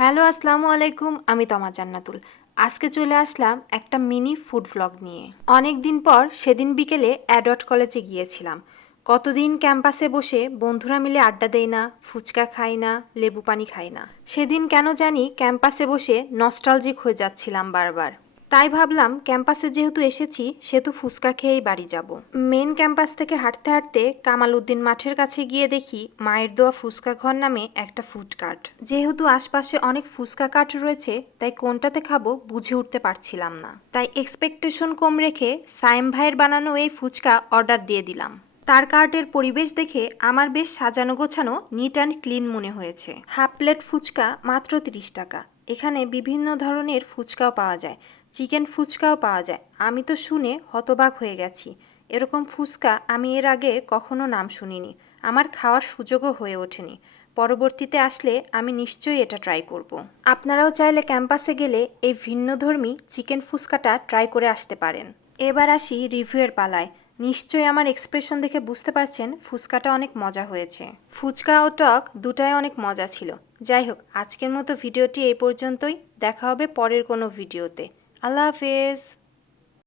Hello, আসসালামু আলাইকুম, আমি তমা জান্নাতুল। আজকে চলে আসলাম একটা মিনি ফুড ভ্লগ নিয়ে। অনেক দিন পর সেদিন বিকেলে অ্যাডট কলেজে গিয়েছিলাম। কতদিন ক্যাম্পাসে বসে বন্ধুরা মিলে আড্ডা দেয় না, ফুচকা খাই না, লেবু পানি খাই না। সেদিন কেন জানি ক্যাম্পাসে বসে নস্টালজিক হয়ে যাচ্ছিলাম বারবার। তাই ভাবলাম ক্যাম্পাসে যেহেতু এসেছি, সেহেতু ফুচকা খেয়েই বাড়ি যাব। মেন ক্যাম্পাস থেকে হাঁটতে হাঁটতে কামাল উদ্দিন মাঠের কাছে গিয়ে দেখি মায়ের দোয়া ফুচকা ঘর নামে একটা ফুড কার্ট। যেহেতু আশপাশে অনেক ফুচকা কার্ট রয়েছে, তাই কোনটাতে খাব বুঝে উঠতে পারছিলাম না। তাই এক্সপেকটেশন কম রেখে সাইম ভাইয়ের বানানো এই ফুচকা অর্ডার দিয়ে দিলাম। তার কার্টের পরিবেশ দেখে আমার বেশ সাজানো গোছানো নিট অ্যান্ড ক্লিন মনে হয়েছে। হাফ প্লেট ফুচকা মাত্র তিরিশ টাকা। এখানে বিভিন্ন ধরনের ফুচকাও পাওয়া যায়। চিকেন ফুচকাও পাওয়া যায়। আমি তো শুনে হতবাক হয়ে গেছি। এরকম ফুচকা আমি এর আগে কখনো নাম শুনিনি। আমার খাওয়ার সুযোগও হয়ে ওঠেনি। পরবর্তীতে আসলে আমি নিশ্চয়ই এটা ট্রাই করব। আপনারাও চাইলে ক্যাম্পাসে গেলে এই ভিন্নধর্মী চিকেন ফুচকাটা ট্রাই করে আসতে পারেন। এবার আসি রিভিউয়ের পালায়। নিশ্চয়ই আমার এক্সপ্রেশন দেখে বুঝতে পারছেন ফুচকাটা অনেক মজা হয়েছে। ফুচকা ও টক দুটাই অনেক মজা ছিল। যাই হোক, আজকের মতো ভিডিওটি এই পর্যন্তই। দেখা হবে পরের কোনো ভিডিওতে। আল্লাহ হাফেজ।